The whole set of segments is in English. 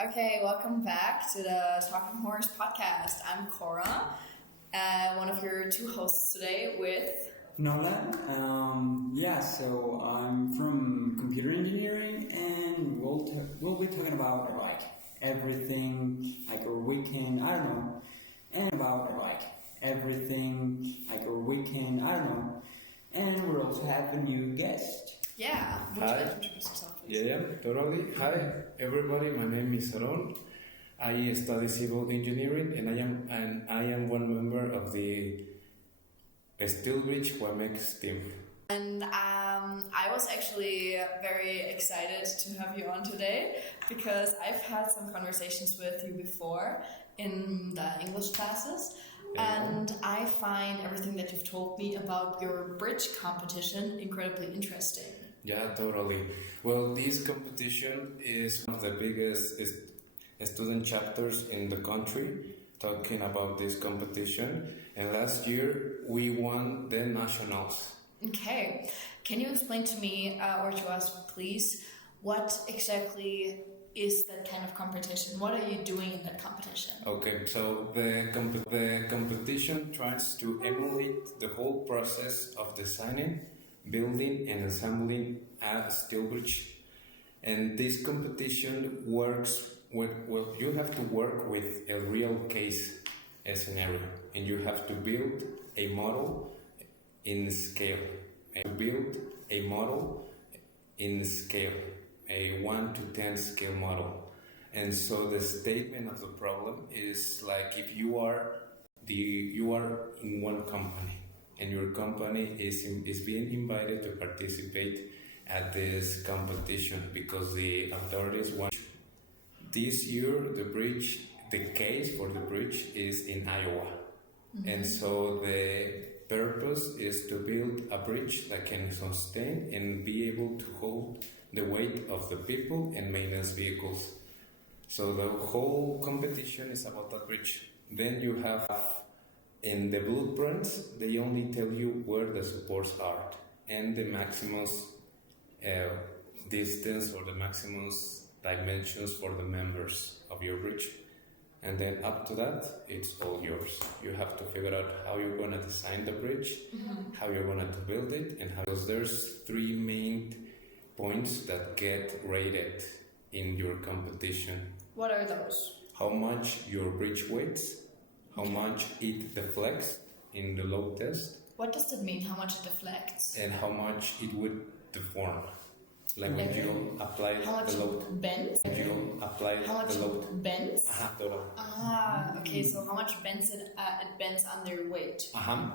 Okay, welcome back to the Talking Horse podcast. I'm Cora, one of your two hosts today with Nolan. So I'm from computer engineering, and we'll be talking about everything our weekend. I don't know, and about everything our weekend. I don't know, and we'll also have a new guest. Yeah. Would you like to introduce yourself, please? Yeah, totally. Hi, everybody. My name is Aaron. I study civil engineering, and I am one member of the Steel Bridge UAEMex team. And I was actually very excited to have you on today because I've had some conversations with you before in the English classes. And I find everything that you've told me about your bridge competition incredibly interesting. Yeah, totally. Well, this competition is one of the biggest student chapters in the country talking about this competition. And last year we won the nationals. Okay. Can you explain to me, or to us please, what exactly is that kind of competition? What are you doing in that competition? Okay, so the competition tries to emulate the whole process of designing, building and assembling a steel bridge. And this competition works with, you have to work with a real case scenario, and you have to build a model in scale. A 1 to 10 scale model. And so the statement of the problem is like if you are in one company, and your company is being invited to participate at this competition because the authorities want. This year the case for the bridge is in Iowa. Mm-hmm. And so the purpose is to build a bridge that can sustain and be able to hold the weight of the people and maintenance vehicles. So the whole competition is about that bridge. Then you have, in the blueprints, they only tell you where the supports are and the maximum distance or the maximum dimensions for the members of your bridge. And then up to that, it's all yours. You have to figure out how you're going to design the bridge, mm-hmm. how you're going to build it, and how. Because there's three main points that get rated in your competition. What are those? How much your bridge weighs, how much it deflects in the load test. What does that mean, how much it deflects? And how much it would deform. Like when you apply how much the load. Bends? When you apply how much the load. Bends? Totally. Okay, so how much bends it bends under weight.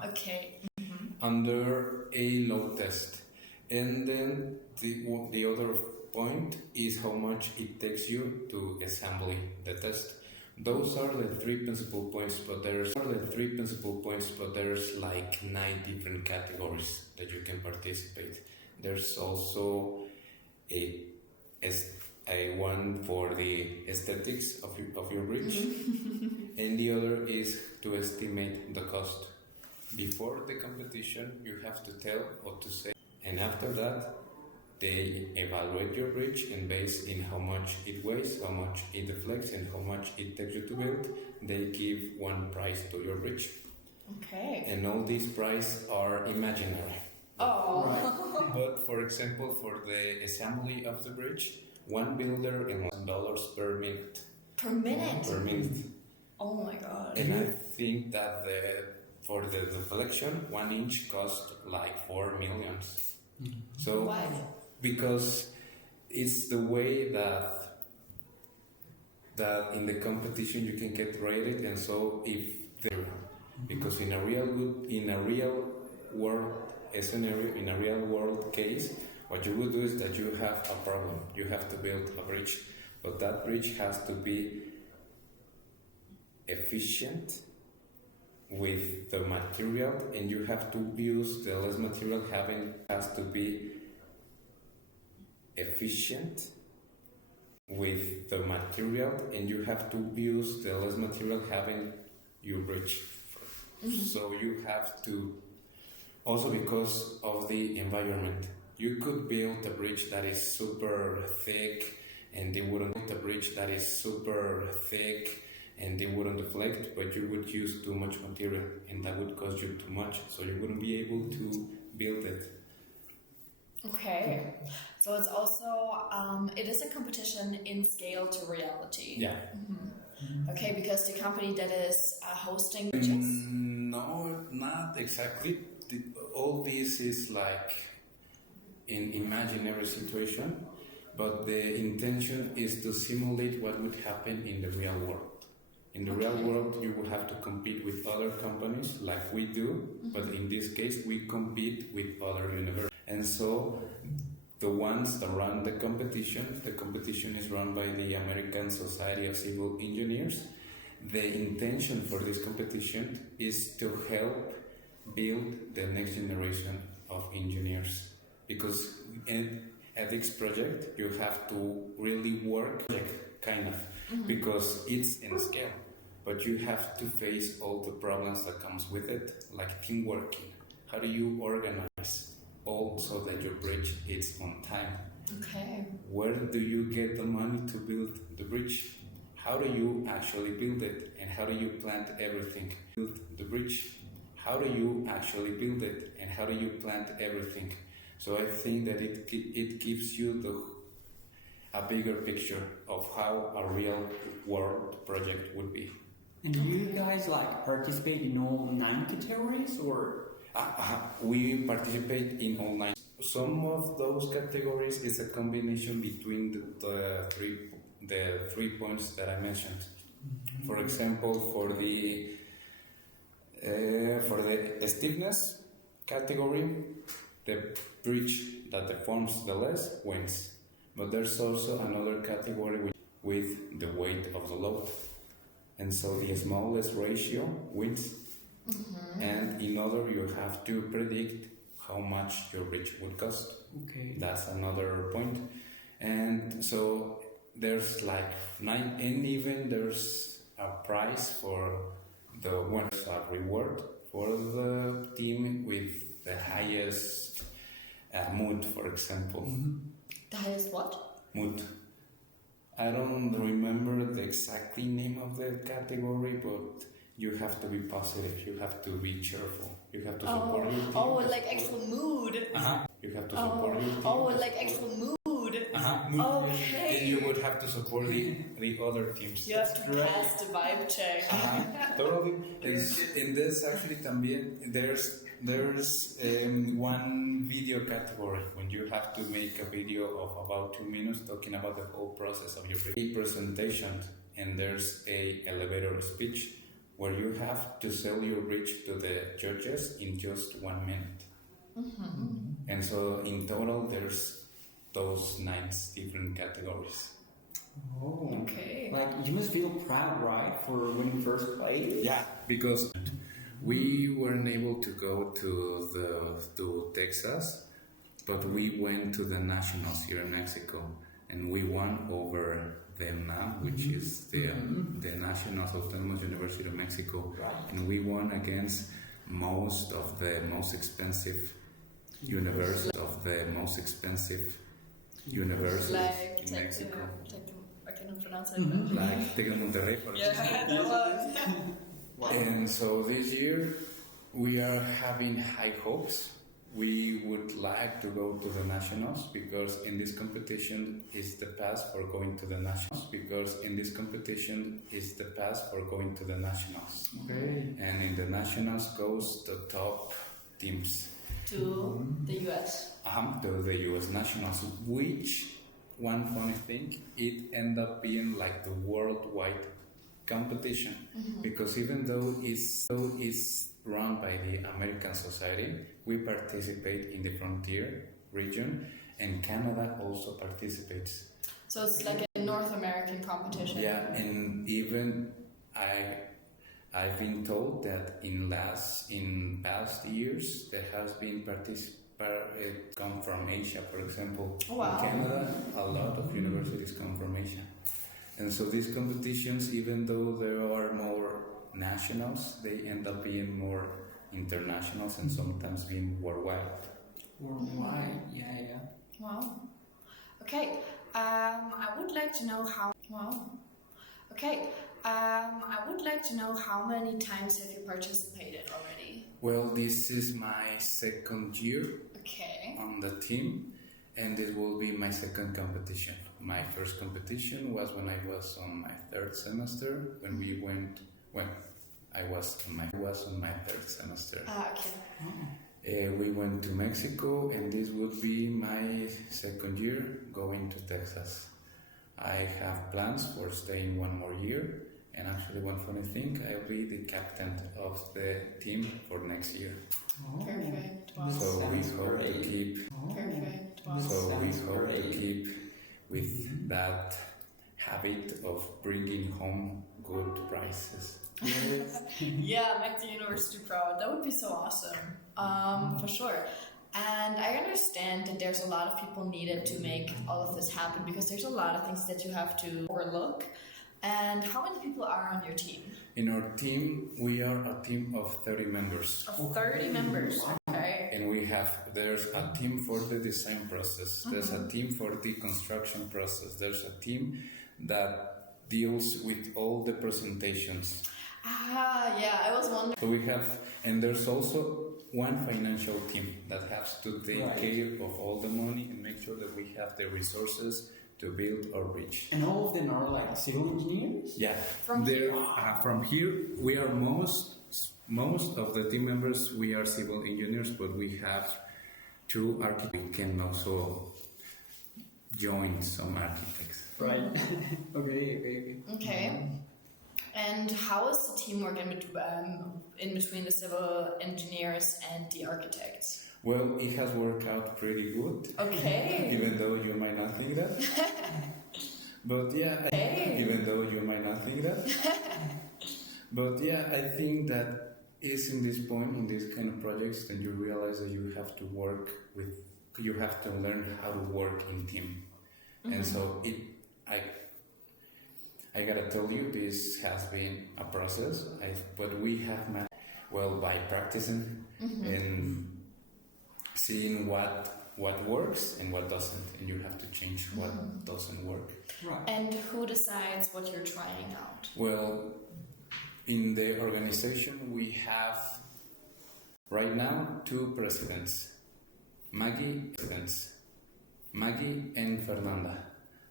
Okay. Mm-hmm. Under a load test. And then the other point is how much it takes you to assembly the test. Those are the three principal points, but there's like 9 different categories that you can participate. There's also a one for the aesthetics of your bridge, and the other is to estimate the cost. Before the competition, you have to tell what to say, and after that, they evaluate your bridge, and based in how much it weighs, how much it deflects, and how much it takes you to build, they give one prize to your bridge. Okay. And all these prizes are imaginary. Oh. Right. But for example, for the assembly of the bridge, one builder in $1,000 per minute. Per minute? Per minute. Oh my god. And I think that for the deflection, 1 inch cost like 4 million. Mm-hmm. So why? Because it's the way that in the competition you can get rated, and so because in a real world scenario, in a real world case, what you would do is that you have a problem. You have to build a bridge, but that bridge has to be efficient with the material, and you have to use the less material has to be efficient with the material, and you have to use the less material having your bridge. Mm-hmm. So you have to, also because of the environment, you could build a bridge that is super thick and they wouldn't build a bridge that is super thick and they wouldn't deflect, but you would use too much material and that would cost you too much, so you wouldn't be able to build it. Okay, so it's also it is a competition in scale to reality. Yeah. Okay, because the company that is hosting bridges. No, not exactly. All this is like in imaginary situation, but the intention is to simulate what would happen in the real world. In the real world, you will have to compete with other companies like we do, but in this case, we compete with other universities. And so, the ones that run the competition is run by the American Society of Civil Engineers. The intention for this competition is to help build the next generation of engineers. Because in ethics project, you have to really work, kind of, because it's in scale. But you have to face all the problems that comes with it, like team working. How do you organize all so that your bridge is on time? Okay. Where do you get the money to build the bridge? How do you actually build it? And how do you plan everything? Build the bridge. How do you actually build it? And how do you plan everything? So I think that it gives you a bigger picture of how a real world project would be. And do you guys like participate in all 9 categories or? We participate in all 9. Some of those categories is a combination between the three points that I mentioned. For example, for the stiffness category, the bridge that deforms the less wins. But there's also another category with the weight of the load. And so the smallest ratio wins. And in order, you have to predict how much your bridge would cost. Okay. That's another point. And so there's like 9, and even there's a prize for the winners, a reward for the team with the highest mood, for example. The highest what? Mood. I don't remember the exact name of the category, but you have to be positive, you have to be cheerful, you have to support your team. Oh, like actual mood. You have to support your team. Oh, like actual mood. Mood. Okay. And you would have to support the other teams. You have to pass the vibe check. Totally. And there's actually también, there's one video category when you have to make a video of about 2 minutes talking about the whole process of your presentation, and there's a elevator speech where you have to sell your bridge to the judges in just 1 minute. And so in total there's those 9 different categories. Oh, okay. Like you must feel proud, right, for winning first place? Yeah, because we weren't able to go to Texas, but we went to the nationals here in Mexico, and we won over buena, which is the National Autonomous University of Mexico, and we won against most of the most expensive universities Like in Mexico. I cannot pronounce it. Like Tec de Monterrey, for example. That was. And so this year we are having high hopes. We would like to go to the nationals because in this competition is the pass for going to the nationals. Okay. And in the nationals goes the top teams. To the US. To the US nationals, which one funny thing, it ended up being like the worldwide competition because even though it's run by the American Society, we participate in the frontier region, and Canada also participates. So it's like a North American competition. Yeah, and even I've been told that in past years there has been it come from Asia, for example. Wow. In Canada, a lot of universities come from Asia. And so these competitions, even though there are more nationals, they end up being more internationals and sometimes being worldwide. Worldwide, yeah. Wow. Okay. I would like to know how. Wow. Okay. I would like to know how many times have you participated already? Well, this is my second year Okay. on the team, and it will be my second competition. My first competition was when I was on my third semester. I was on my third semester. Okay. We went to Mexico, and this would be my second year going to Texas. I have plans for staying one more year, and actually one funny thing, I'll be the captain of the team for next year. Perfect. Wow. So we hope to keep. Perfect. Wow. So we hope to keep with that habit of bringing home good prizes. Yeah, make the university proud. That would be so awesome. For sure. And I understand that there's a lot of people needed to make all of this happen because there's a lot of things that you have to overlook. And how many people are on your team? In our team, we are a team of 30 members. Of 30 members. Okay. And there's a team for the design process. There's a team for the construction process. There's a team that deals with all the presentations. Yeah, I was wondering. So we have, and there's also one financial team that has to take care of all the money and make sure that we have the resources to build our bridge. And all of them are like civil engineers? Yeah. From here, we are most of the team members, we are civil engineers, but we have 2 architects. We can also join some architects. Right. Okay. Okay. And how is the teamwork in between the civil engineers and the architects? Well, it has worked out pretty good. Okay. Even though you might not think that. But yeah, even though you might not think that. But yeah, I think that is in this point, in these kind of projects, that you realize that you have to learn how to work in team. And so I gotta tell you, this has been a process, but we have managed well by practicing and seeing what works and what doesn't, and you have to change what doesn't work. Right. And who decides what you're trying out? Well, in the organization we have right now 2 presidents, Maggie and Fernanda.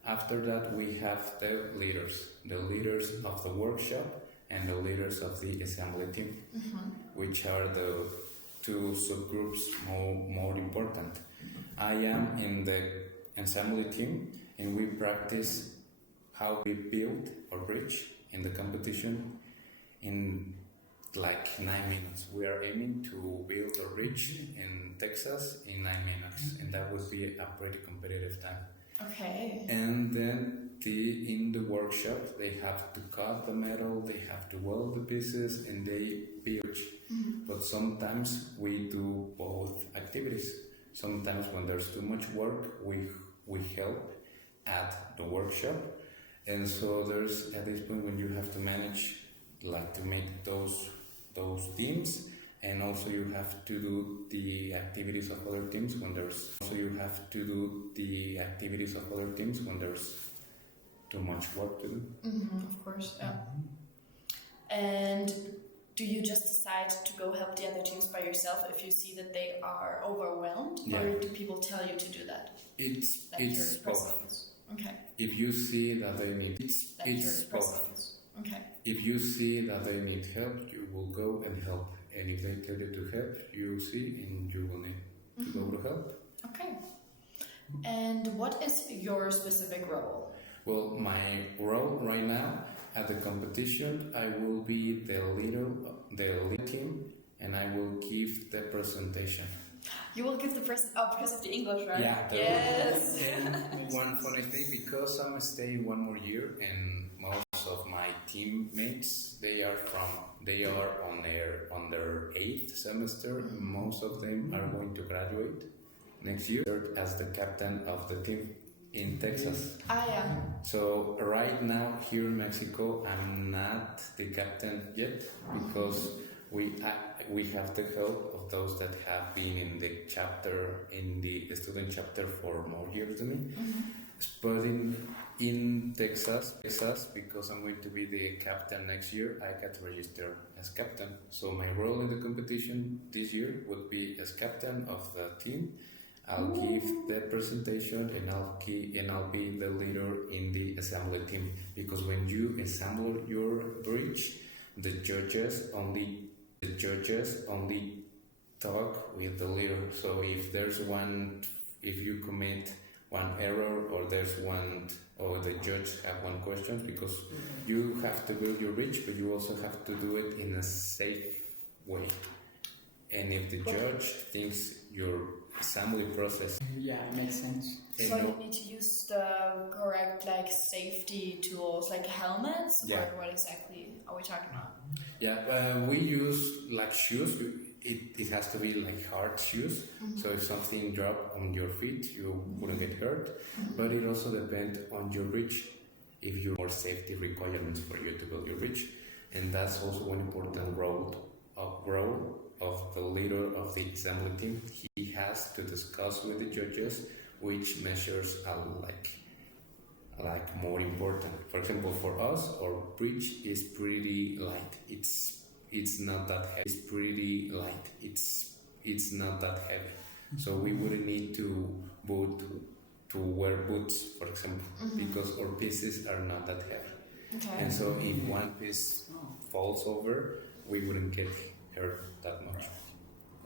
After that, we have the leaders of the workshop and the leaders of the assembly team, which are the 2 subgroups more important. I am in the assembly team, and we practice how we build our bridge in the competition in like 9 minutes. We are aiming to build a bridge in Texas in 9 minutes, and that would be a pretty competitive time. Okay. And then in the workshop, they have to cut the metal, they have to weld the pieces, and they build. But sometimes we do both activities. Sometimes when there's too much work, we help at the workshop. And so there's at this point when you have to manage, like to make those teams. And also you have to do the activities of other teams when there's too much work to do. Of course, yeah. And do you just decide to go help the other teams by yourself if you see that they are overwhelmed? Yeah. Or do people tell you to do that? It's your both. preference. Okay. If you see that they need That's it's your both. preference. Okay. If you see that they need help, you will go and help. And if they tell you to help, you see and you will need to go to help. Okay. And what is your specific role? Well, my role right now at the competition, I will be the lead team, and I will give the presentation. You will give the because of the English, right? Yeah. Yes. And one funny thing, because I'm staying one more year, and most of my teammates, they are on their 8th semester. Most of them are going to graduate next year as the captain of the team in Texas. Yeah. So right now here in Mexico, I'm not the captain yet because we have the help of those that have been in the student chapter for more years than me. But in Texas, because I'm going to be the captain next year, I got registered as captain. So my role in the competition this year would be as captain of the team. I'll give the presentation and I'll be the leader in the assembly team, because when you assemble your bridge, the judges only talk with the leader. So if you commit one error, or the judge have one question, because you have to build your bridge, but you also have to do it in a safe way. And if the judge thinks your assembly process, it makes sense. So you need to use the correct safety tools, like helmets, Yeah. or what exactly are we talking about? Yeah, we use shoes. It has to be hard shoes. So if something drop on your feet, you wouldn't get hurt. But it also depends on your bridge. If you more safety requirements for you to build your bridge, and that's also one important role of the leader of the assembly team. He has to discuss with the judges which measures are more important. For example, for us, our bridge is pretty light. It's not that heavy. It's pretty light. It's not that heavy. So we wouldn't need to wear boots, for example, because our pieces are not that heavy. Okay. And so if one piece falls over, we wouldn't get hurt that much.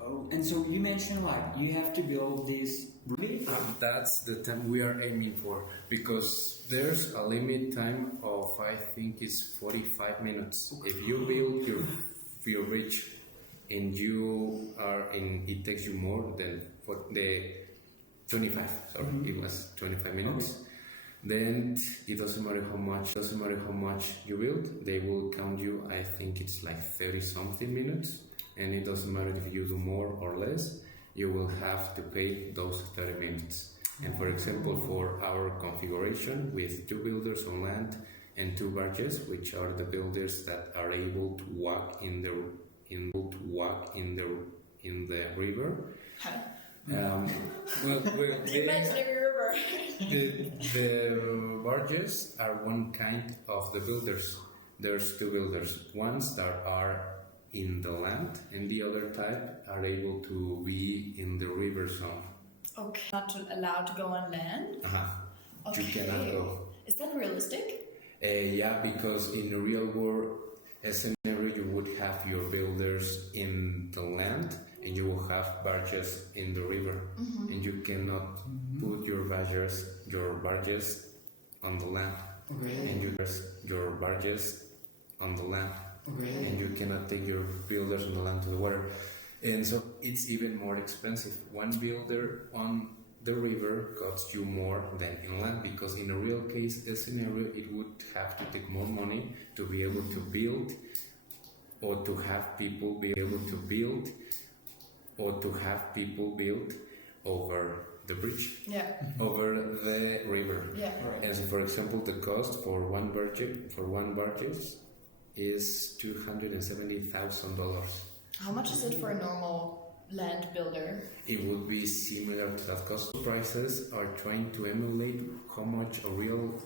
Oh, and so you mentioned you have to build this bridge. That's the time we are aiming for, because there's a limit time of, I think it's 45 minutes. If you build your bridge and it takes you more than for the 25, it was 25 minutes. Okay. Then it doesn't matter how much you build, they will count you, I think it's 30 something minutes, and it doesn't matter if you do more or less, you will have to pay those 30 minutes. And for example, for our configuration with 2 builders on land and 2 barges, which are the builders that are able to walk in the river. Imaginary river. The barges are one kind of the builders. There's 2 builders. Ones that are in the land, and the other type are able to be in the river zone. Okay. Not allowed to go on land? Okay. You cannot go. Is that realistic? Yeah, because in the real world scenario, you would have your builders in the land, and you will have barges in the river, and you cannot put your barges on the land, and your barges on the land, and you cannot take your builders on the land to the water, and so it's even more expensive. One builder on the river costs you more than in land, because in a real case scenario, it would have to take more money to be able to build, or to have people be able to build, or to have people build over the bridge, over the river. Yeah. And so, for example, the cost for one barge is $270,000. How much is it for a normal land builder? It would be similar to that cost. Prices are trying to emulate how much a real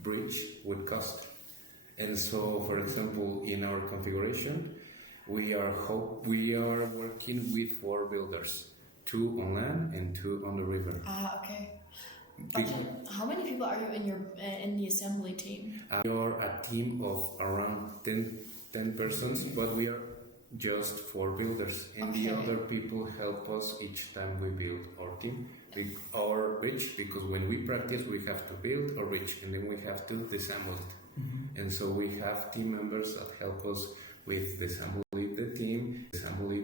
bridge would cost. And so, for example, in our configuration, we are working with 4 builders, 2 on land and 2 on the river. Okay. But how many people are you in the assembly team? We are a team of around 10 persons, but we are just 4 builders, and the other people help us each time we build our bridge, because when we practice, we have to build a bridge, and then we have to disassemble it. And so we have team members that help us with disassembling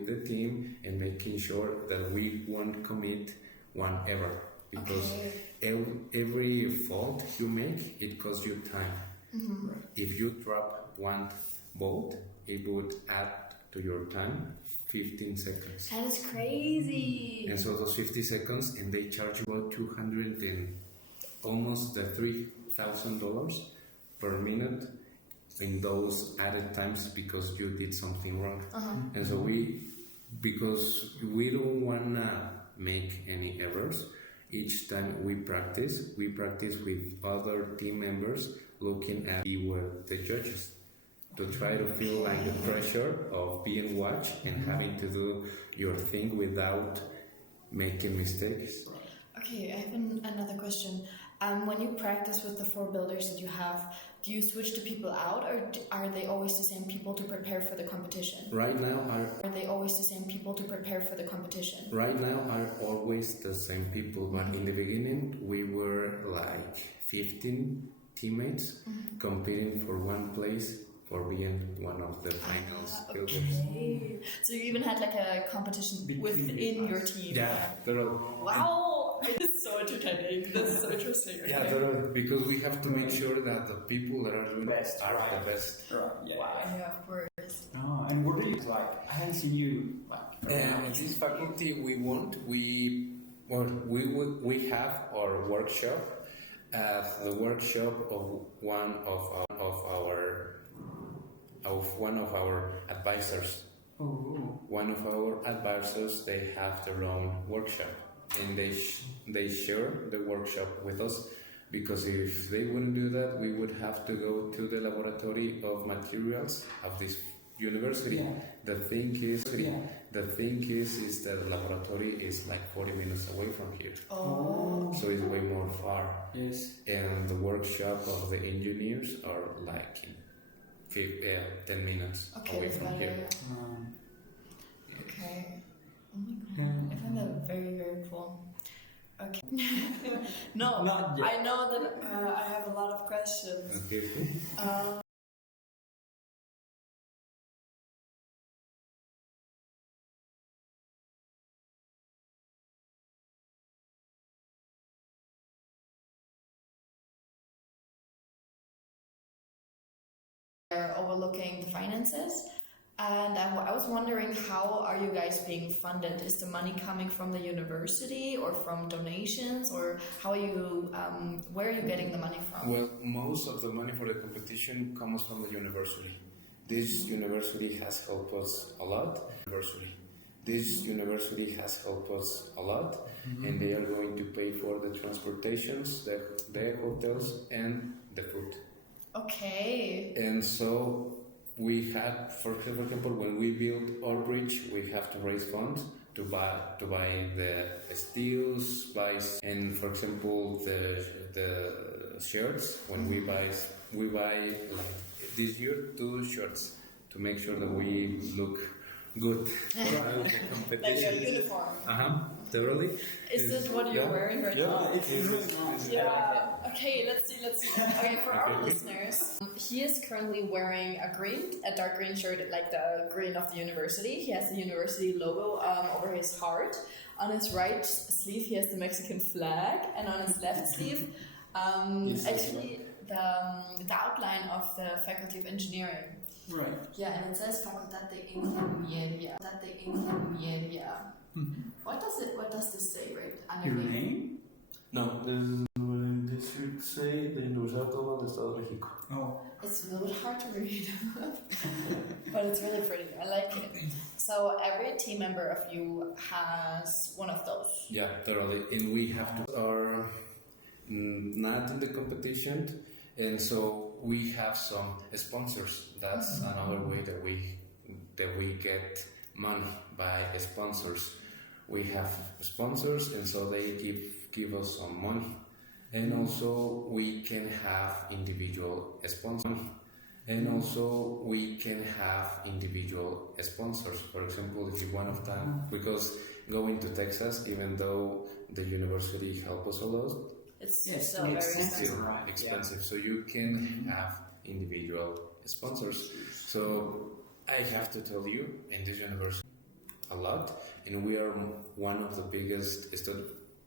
the team, and making sure that we won't commit one error, because every fault you make, it costs you time. If you drop one bolt, it would add to your time 15 seconds. That is crazy. And so those 50 seconds, and they charge you about $200 and almost $3,000 per minute in those added times, because you did something wrong. And so because we don't wanna make any errors, each time we practice with other team members looking at we were the judges to try to feel like the pressure of being watched and having to do your thing without making mistakes. Okay, I have another question. When you practice with the 4 builders that you have, do you switch the people out, or are they always the same people to prepare for the competition? Right now are they always the same people to prepare for the competition? Right now are always the same people, but in the beginning we were like 15 teammates competing for one place for being one of the finals builders. Okay. So you even had like a competition within your team? Yeah, totally. Wow! It's so entertaining. This is so interesting. Okay. Yeah, totally. Because we have to make sure that the people that are doing Best, are right. the best. Right. Yeah. Wow, yeah, of course. Oh, and what do you like? I haven't seen you like. In this faculty, we have our workshop at the workshop of one of our advisors. Oh. One of our advisors, they have their own workshop, and they share the workshop with us, because if they wouldn't do that, we would have to go to the laboratory of materials of this university. Yeah. The thing is that the laboratory is like 40 minutes away from here. Oh. So it's way more far. Yes. And the workshop of the engineers are like in 10 minutes away from here. Okay. Oh my god. I find that very, very cool. Okay. No, Not yet. I know that I have a lot of questions. Okay. Overlooking the finances, and I was wondering, how are you guys being funded? Is the money coming from the university or from donations, or how are you where are you getting the money from? Well, most of the money for the competition comes from the university. This university has helped us a lot. This university has helped us a lot, and they are going to pay for the transportations, the hotels, and the food. Okay. And so we had, for example, when we build our bridge, we have to raise funds to buy the steels, and for example the shirts. When we buy like this year 2 shirts to make sure that we look good for the competition. Like a uniform. Totally. Is this what you're wearing right now? It's really nice. Yeah. Okay, let's see. Okay, for our listeners, he is currently wearing a dark green shirt, like the green of the university. He has the university logo over his heart. On his right sleeve, he has the Mexican flag, and on his left sleeve, actually the outline of the Faculty of Engineering. Right. Yeah, and it says Facultad de Ingeniería. What does this say right Your underneath? name? No, this should say the Universidad Autónoma del Estado de México. Oh. It's a little bit hard to read, but it's really pretty. I like it. So every team member of you has one of those. Yeah, totally. And we have to are not in the competition, and so we have some sponsors. That's another way that we get money by sponsors. We have sponsors, and so they give us some money. And also we can have individual sponsors. For example, if you one of them, because going to Texas, even though the university helps us a lot, It's Yes, still it very makes sense. expensive. still Right, expensive. So you can have individual sponsors. So I have to tell you, in this university, a lot, and we are one of the biggest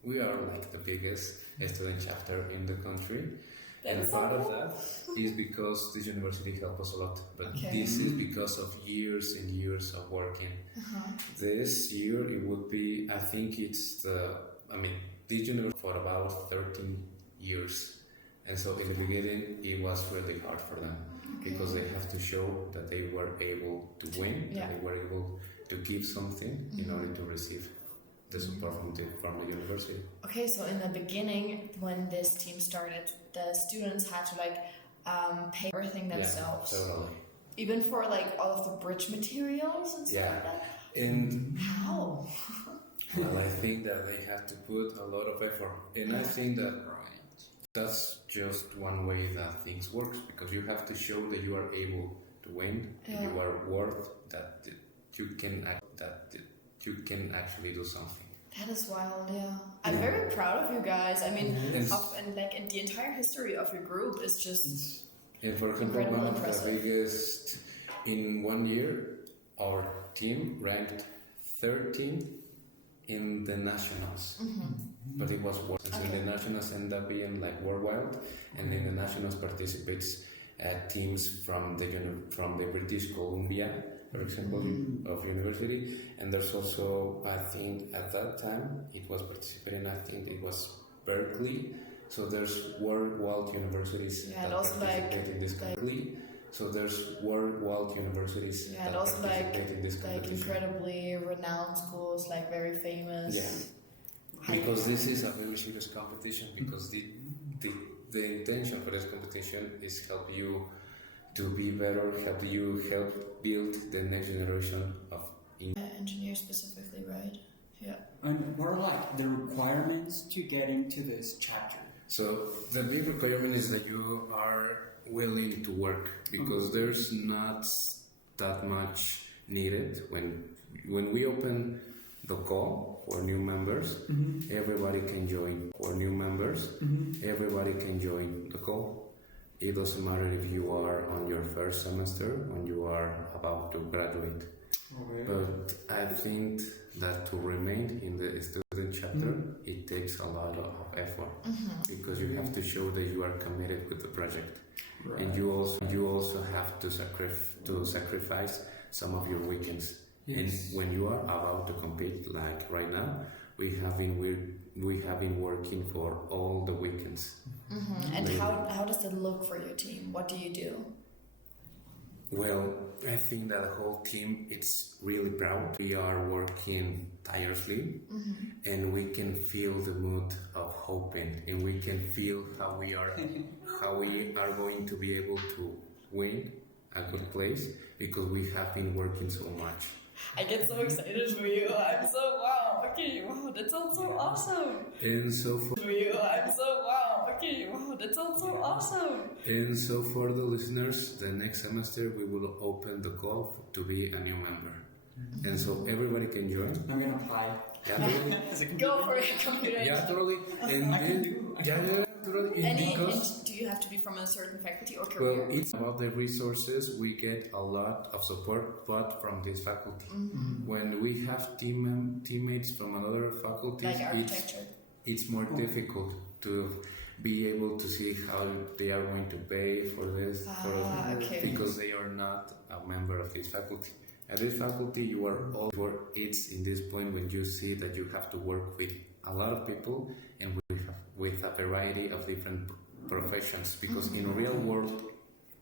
we are like the biggest student chapter in the country. And part of that is because this university helped us a lot. But this is because of years and years of working. This year it would be, I think this university for about 13 years. And so in the beginning it was really hard for them, because they have to show that they were able to win, that they were able to give something in order to receive the support from the university. Okay, so in the beginning, when this team started, the students had to pay everything themselves. Yeah, totally. Even for all of the bridge materials and stuff like that. And how? well, I think that they have to put a lot of effort, and I think that that's just one way that things works, because you have to show that you are able to win, and you are worth that you can actually do something. That is wild, yeah. I'm very proud of you guys. I mean, in the entire history of your group is just and for example, one of the biggest in 1 year, our team ranked 13 in the nationals. But it was worse. So the nationals end up being worldwide, and then the nationals participates teams from the British Columbia, for example, of university, and there's also, I think at that time it was participating, I think it was Berkeley. So there's worldwide universities that participate in this country. So there's worldwide universities that participate in this competition. Incredibly renowned schools, very famous. Yeah. Because this is a very serious competition, because the intention for this competition is help you to be better, help build the next generation of engineers specifically, right? Yeah. And what are the requirements to get into this chapter? So the big requirement is that you are willing to work, because there's not that much needed. When we open the call for new members, everybody can join. For new members, everybody can join the call. It doesn't matter if you are on your first semester or you are about to graduate. Okay. But I think that to remain in the student chapter, it takes a lot of effort, because you have to show that you are committed with the project, and you also have to sacrifice some of your weekends. Yes. And when you are about to compete, like right now, we have been working for all the weekends. And how does it look for your team? What do you do? Well, I think that the whole team is really proud. We are working tirelessly, and we can feel the mood of hoping, and we can feel how we are going to be able to win a good place, because we have been working so much. I get so excited for you. I'm so wow. Okay, wow, that sounds so awesome. And so for you, I'm so wow. Okay, wow, that sounds so awesome. And so for the listeners, the next semester we will open the call to be a new member, and so everybody can join. I'm gonna apply. Yeah, totally. Go for it, computer. Yeah, totally. And then totally. And do you have to be from a certain faculty or career? Well, it's about the resources. We get a lot of support, but from this faculty. When we have teammates from another faculty, like architecture, it's more difficult to be able to see how they are going to pay for this, because they are not a member of this faculty. At this faculty, you are all work. It's in this point when you see that you have to work with a lot of people and with a variety of different professions, because in real world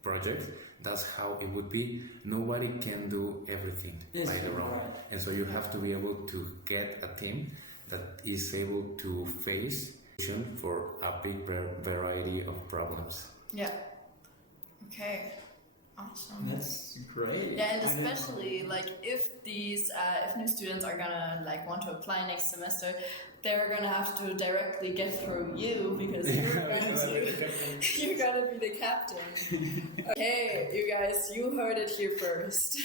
projects, that's how it would be. Nobody can do everything by their own, and so you have to be able to get a team that is able to face for a big variety of problems. Yeah. Okay. Awesome. That's great. Yeah, and especially if these if new students are gonna want to apply next semester, they're gonna have to directly get through you, because you're gonna be the captain. Okay, you guys, you heard it here first.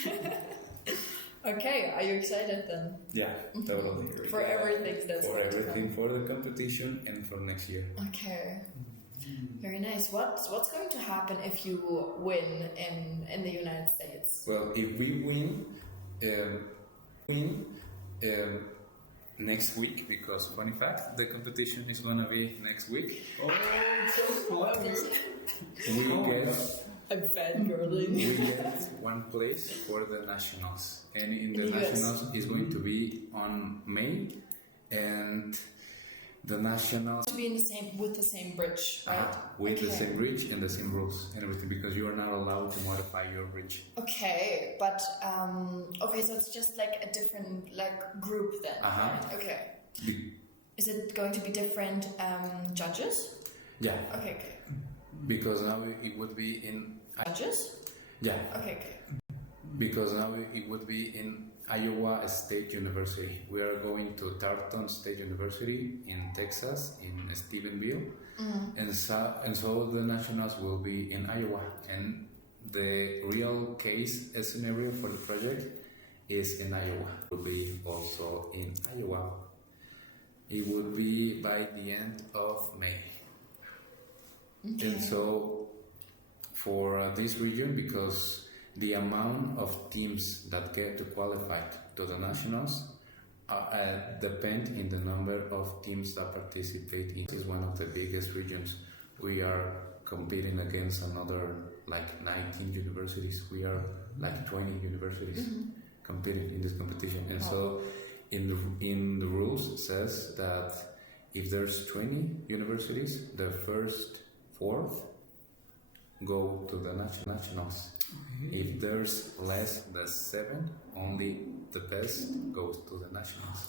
Okay, are you excited then? Yeah, totally. For everything that's for everything, for the competition and for next year. Okay. Very nice. What's going to happen if you win in the United States? Well, if we win next week, because funny fact, the competition is gonna be next week. Oh, it's so close. I'm fangirling. We get one place for the nationals, and in the nationals is going to be on May, and the nationals to be with the same bridge, right? With the same bridge and the same rules and everything, because you are not allowed to modify your bridge. Okay, but so it's just a different group then. Right? Okay. Is it going to be different judges? Yeah. Okay. Because now it would be in Judges? yeah. Okay. Because now it would be in Iowa State University. We are going to Tarleton State University in Texas, in Stephenville, and so the nationals will be in Iowa. And the real case scenario for the project is in Iowa. It will be also in Iowa. It would be by the end of May. Okay. And so for this region, because the amount of teams that get to qualify to the nationals depend in the number of teams that participate in. This is one of the biggest regions. We are competing against another like 19 universities. We are like 20 universities competing in this competition. And so in the rules says that if there's 20 universities, the first 4th go to the nationals. If there's less than 7, only the best goes to the nationals.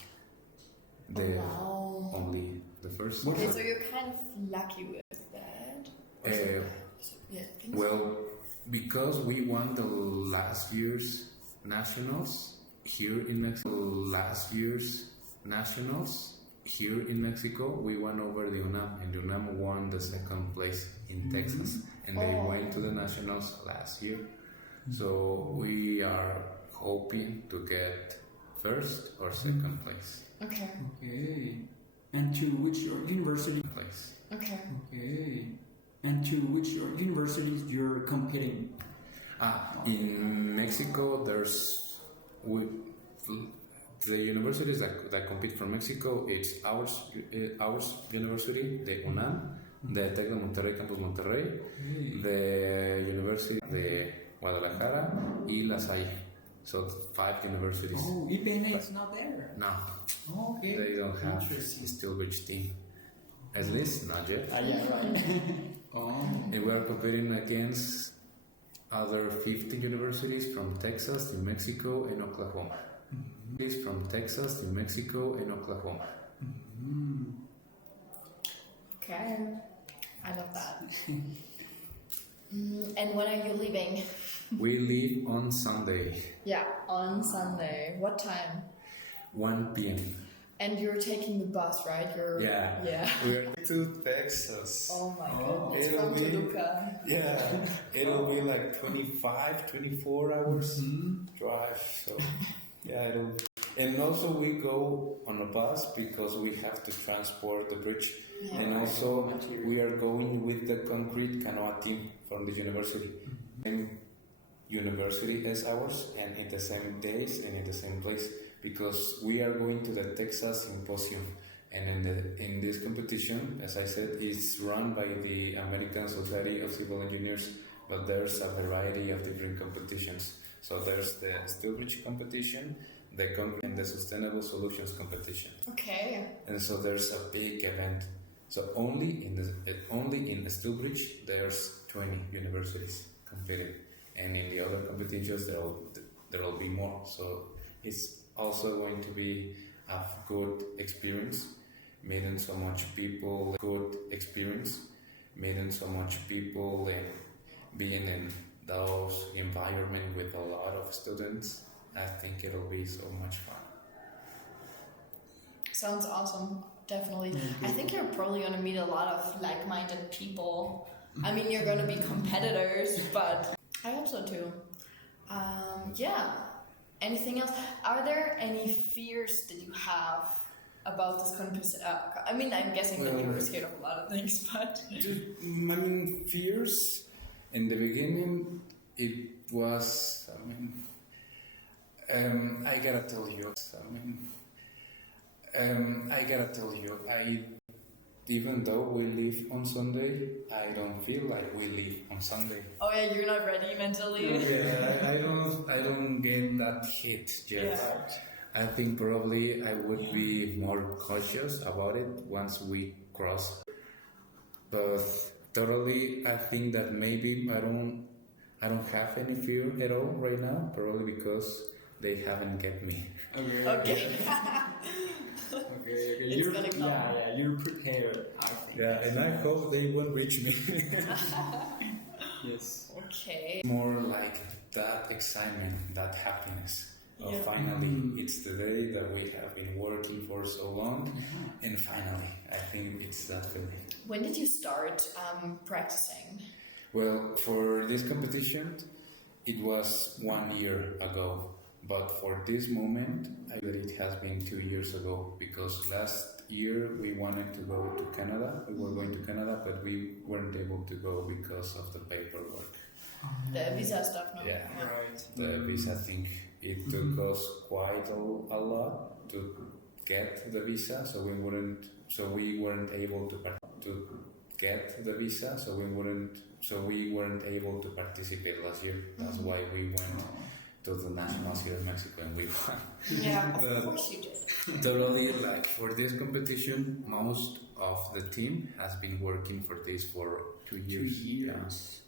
Wow. Only the first. Okay, so you're kind of lucky with that. Yeah. Well, because we won the last year's nationals here in Mexico, we won over the UNAM, and the UNAM won the 2nd place in Texas, and they went to the nationals last year. So we are hoping to get 1st or 2nd place. Okay. Okay. And to which university? Place. Okay. Okay. And to which universities you're competing? In Mexico, there's the universities that compete for Mexico. It's ours university, the UNAM, the Tec de Monterrey, Campus Monterrey, the University de Guadalajara, y La Salle. So 5 universities. Oh, UAEMex is not there. No, Okay. they don't have Interesting. Steel Bridge Team. At least not yet. Yeah, right. Oh. And we are competing against other 50 universities from Texas, New Mexico, and Oklahoma. From Texas, New Mexico, and Oklahoma. Okay. I love that. And when are you leaving? We leave on Sunday, Yeah, on Sunday. What time? 1 p.m. And you're taking the bus, right? Yeah. Yeah. We're to Texas. Oh my goodness. It'll From be- Toluca. Yeah, it'll be like 24 hours drive. So, yeah, and also we go on a bus because we have to transport the bridge. Yeah. And also we are going with the concrete canoa team from the university. Same university as ours, and in the same days and in the same place, because we are going to the Texas Symposium. And in this competition, as I said, it's run by the American Society of Civil Engineers, but there's a variety of different competitions. So there's the Steel Bridge competition, the concrete, and the Sustainable Solutions competition. Okay. And so there's a big event. So only in the Steel Bridge there's 20 universities competing, and in the other competitions there will be more. So it's also going to be a good experience, meeting so much people, and being in those environment with a lot of students. I think it'll be so much fun. Sounds awesome. Definitely. I think you're probably going to meet a lot of like-minded people. I mean, you're going to be competitors, but I hope so too. Yeah. Anything else? Are there any fears that you have about this competition? I mean, I'm guessing that you were scared of a lot of things, but... Fears, in the beginning, it was, I gotta tell you, even though we leave on Sunday, I don't feel like we leave on Sunday. Oh yeah, you're not ready mentally? Yeah, I don't get that hit yet. Yeah. I think probably I would be more cautious about it once we cross. But totally, I think that maybe I don't have any fear at all right now, probably because they haven't get me. Okay. Okay, It's you're, gonna come. yeah, you're prepared, I think. Yeah, and I hope they won't reach me. Yes. Okay. More like that excitement, that happiness. Yeah. Finally, it's the day that we have been working for so long, and finally, I think it's that feeling. When did you start practicing? Well, for this competition, it was 1 year ago, but for this moment, I believe it has been 2 years ago, because last year we wanted to go to Canada. We were going to Canada, but we weren't able to go because of the paperwork. The visa stuff, no? Yeah. Right. The visa thing, it took us quite a lot to get the visa, so we weren't able to get the visa, so we weren't able to participate last year. That's why we went to the nationals here in Mexico and we won. Yeah, of course you did. Totally, like for this competition, most of the team has been working for this for 2 years. 2 years.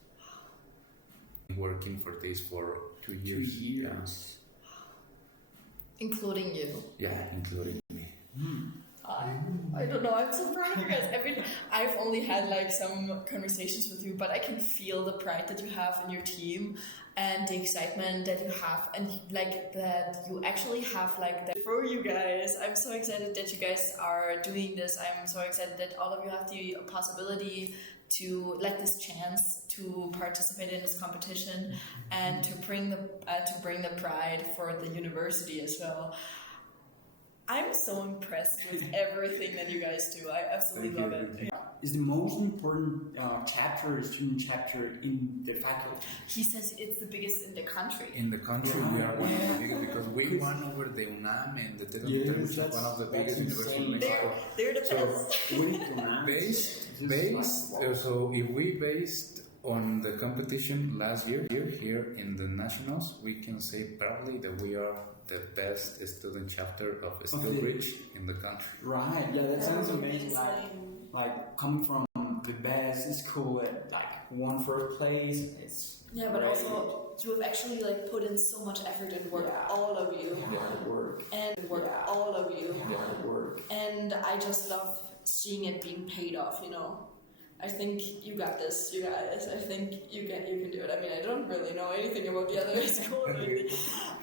Working for this for 2 years. 2 years. Including you. Yeah, including me. I don't know, I'm so proud of you guys. I mean, I've only had like some conversations with you, but I can feel the pride that you have in your team and the excitement that you have, and like that you actually have like that for you guys. I'm so excited that you guys are doing this. I'm so excited that all of you have the possibility to like this chance to participate in this competition and to bring the pride for the university as well. I'm so impressed with everything that you guys do. I absolutely love it. Is the most important student chapter in the faculty? He says it's the biggest in the country. In the country, we are one of the biggest because we won over the UNAM and the TED, which is one of the biggest universities in Mexico. They're the best. So if we based on the competition last year here in the nationals, we can say proudly that we are the best student chapter of Steel Bridge in the country. Right. Yeah, that sounds amazing. Like coming from the best school at like one first place. It's yeah, but also you have actually like put in so much effort and work, all of you. All of you. And I just love seeing it being paid off. You know. I think you got this, you guys. I think you can do it. I mean, I don't really know anything about the other schools,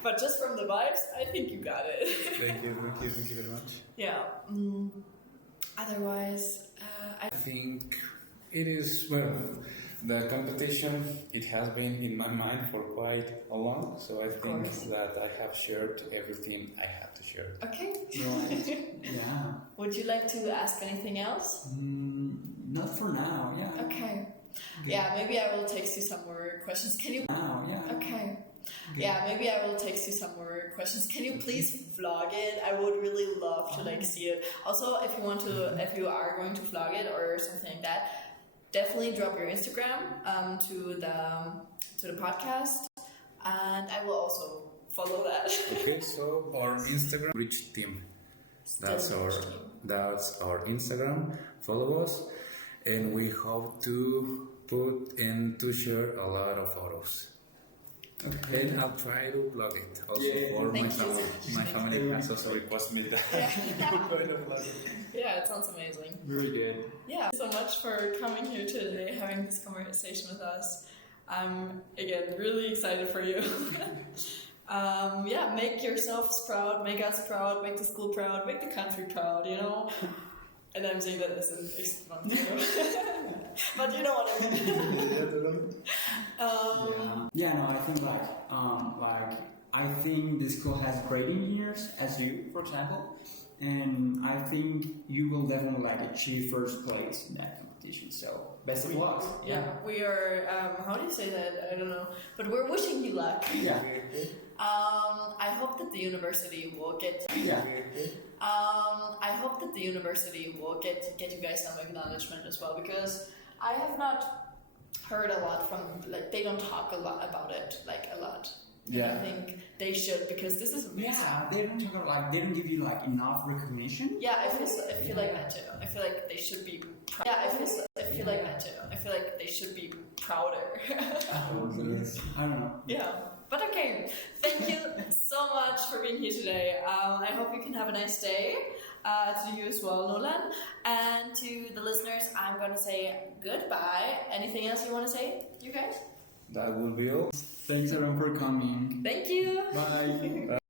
but just from the vibes, I think you got it. Thank you very much. Yeah. Otherwise, I think it is, well, the competition, it has been in my mind for quite a long, so I think that I have shared everything I had to share. Okay. Right. Yeah. Would you like to ask anything else? Not for now, yeah. Okay. Yeah, maybe I will text you some more questions. Can you? Now, yeah. Okay. Yeah, maybe I will text you some more questions. Can you please vlog it? I would really love to like see it. Also, if you are going to vlog it or something like that, definitely drop your Instagram to the podcast, and I will also follow that. Okay, so our Instagram Bridge Team. That's our Instagram. Follow us, and we hope to put and to share a lot of photos. Okay. And I'll try to vlog it also for my family. My family has also requested me that. Yeah, it sounds amazing. Very good. Yeah, thank you so much for coming here today, having this conversation with us. I'm, again, really excited for you. Yeah, make yourselves proud, make us proud, make the school proud, make the country proud, you know? And I'm saying that as an but you know what I mean. Yeah, no, I think I think the school has great engineers, as you, for example, and I think you will definitely achieve first place in that competition. So best of luck. Yeah, we are. How do you say that? I don't know, but we're wishing you luck. Yeah. I hope that the university will get. I hope that the university will get you guys some acknowledgement as well, because I have not heard a lot from, like, they don't talk a lot about it, like, a lot. Yeah. And I think they should, because this is amazing. Yeah, they don't talk about, they don't give you enough recognition. Yeah, I feel like that too. I feel like they should be proud. Yeah, I feel like that too. I feel like they should be prouder. Yes. I don't know. Yeah. But okay, thank you so much for being here today. I hope you can have a nice day. to you as well, Nolan. And to the listeners, I'm going to say goodbye. Anything else you want to say, you guys? That will be all. Thanks everyone for coming. Thank you. Bye.